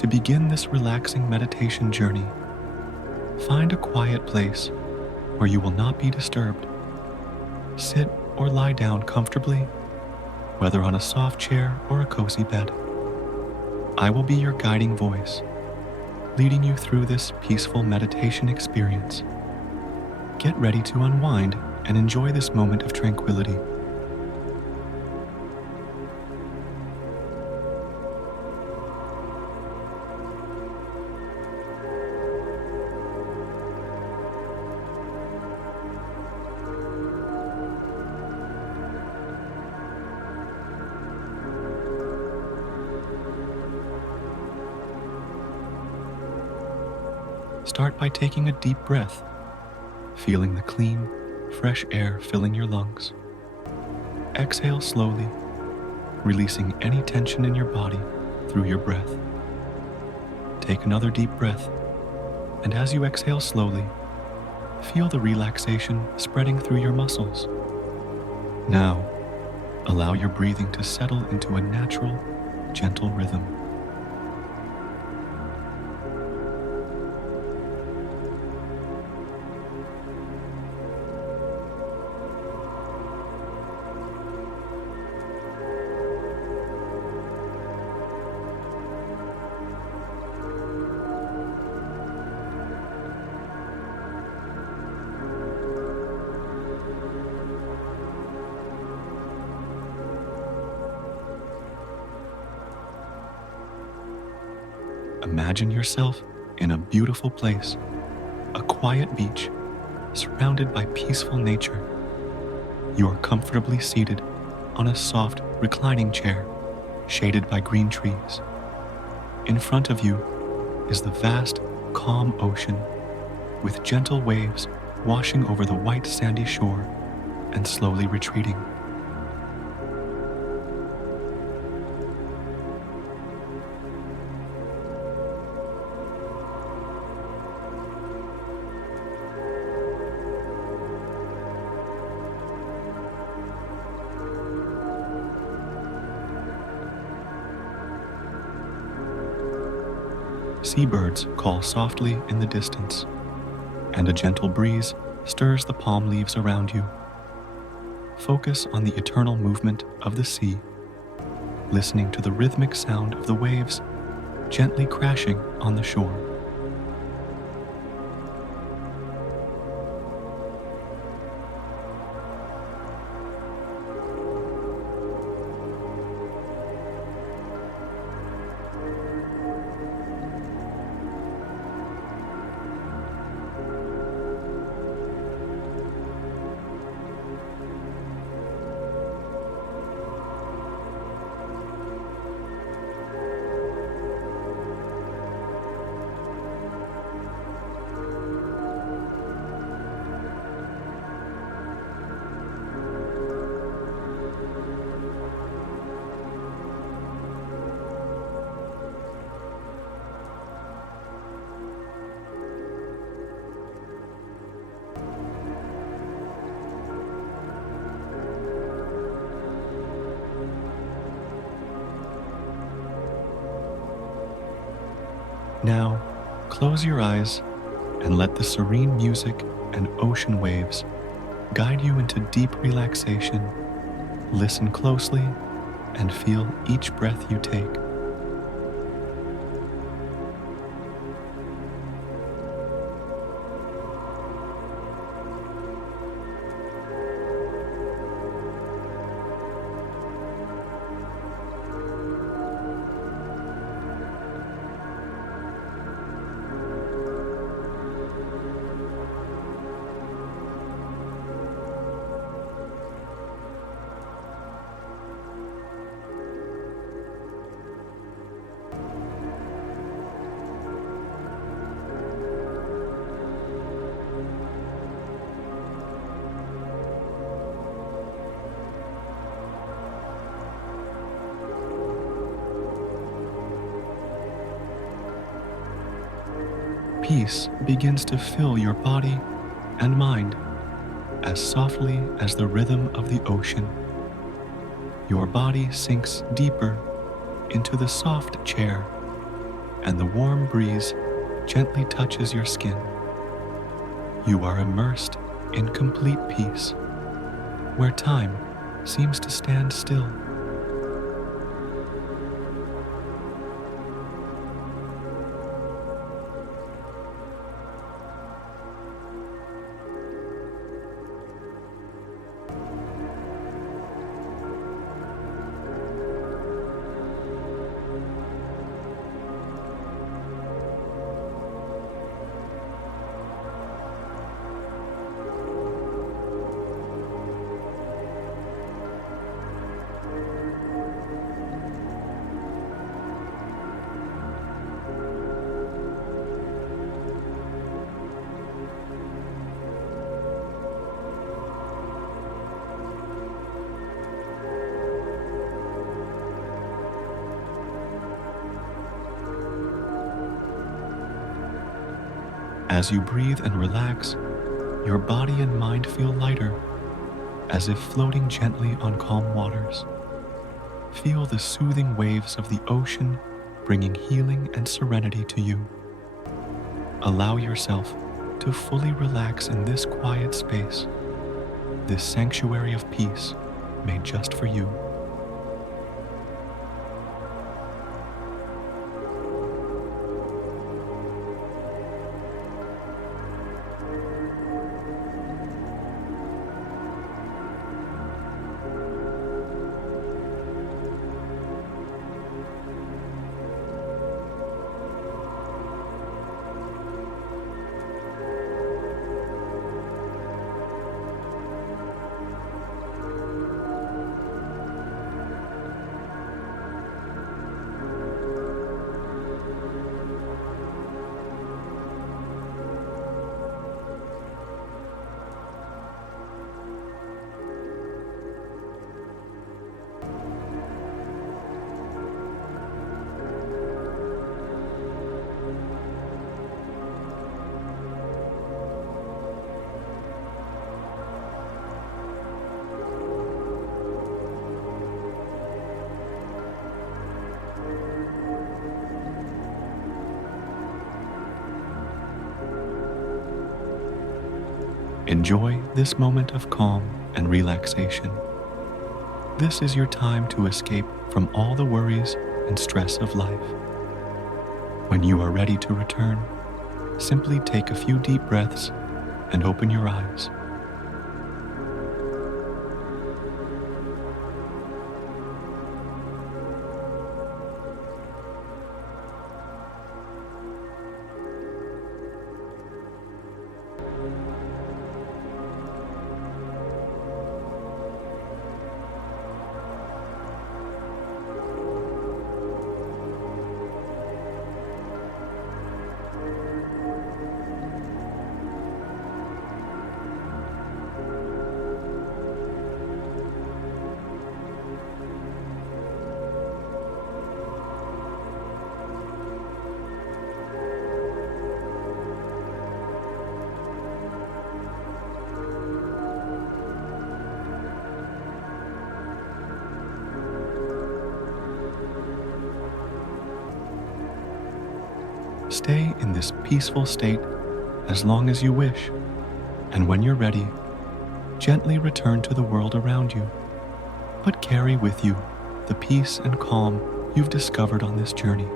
To begin this relaxing meditation journey, find a quiet place where you will not be disturbed. Sit or lie down comfortably, whether on a soft chair or a cozy bed. I will be your guiding voice, leading you through this peaceful meditation experience. Get ready to unwind and enjoy this moment of tranquility. Start by taking a deep breath, feeling the clean, fresh air filling your lungs. Exhale slowly, releasing any tension in your body through your breath. Take another deep breath, and as you exhale slowly, feel the relaxation spreading through your muscles. Now, allow your breathing to settle into a natural, gentle rhythm. Imagine yourself in a beautiful place, a quiet beach, surrounded by peaceful nature. You are comfortably seated on a soft, reclining chair, shaded by green trees. In front of you is the vast, calm ocean, with gentle waves washing over the white sandy shore and slowly retreating. Seabirds call softly in the distance, and a gentle breeze stirs the palm leaves around you. Focus on the eternal movement of the sea, listening to the rhythmic sound of the waves gently crashing on the shore. Now, close your eyes and let the serene music and ocean waves guide you into deep relaxation. Listen closely and feel each breath you take. Peace begins to fill your body and mind as softly as the rhythm of the ocean. Your body sinks deeper into the soft chair, and the warm breeze gently touches your skin. You are immersed in complete peace, where time seems to stand still. As you breathe and relax, your body and mind feel lighter, as if floating gently on calm waters. Feel the soothing waves of the ocean bringing healing and serenity to you. Allow yourself to fully relax in this quiet space, this sanctuary of peace made just for you. Enjoy this moment of calm and relaxation. This is your time to escape from all the worries and stress of life. When you are ready to return, simply take a few deep breaths and open your eyes. Stay in this peaceful state as long as you wish, and when you're ready, gently return to the world around you, but carry with you the peace and calm you've discovered on this journey.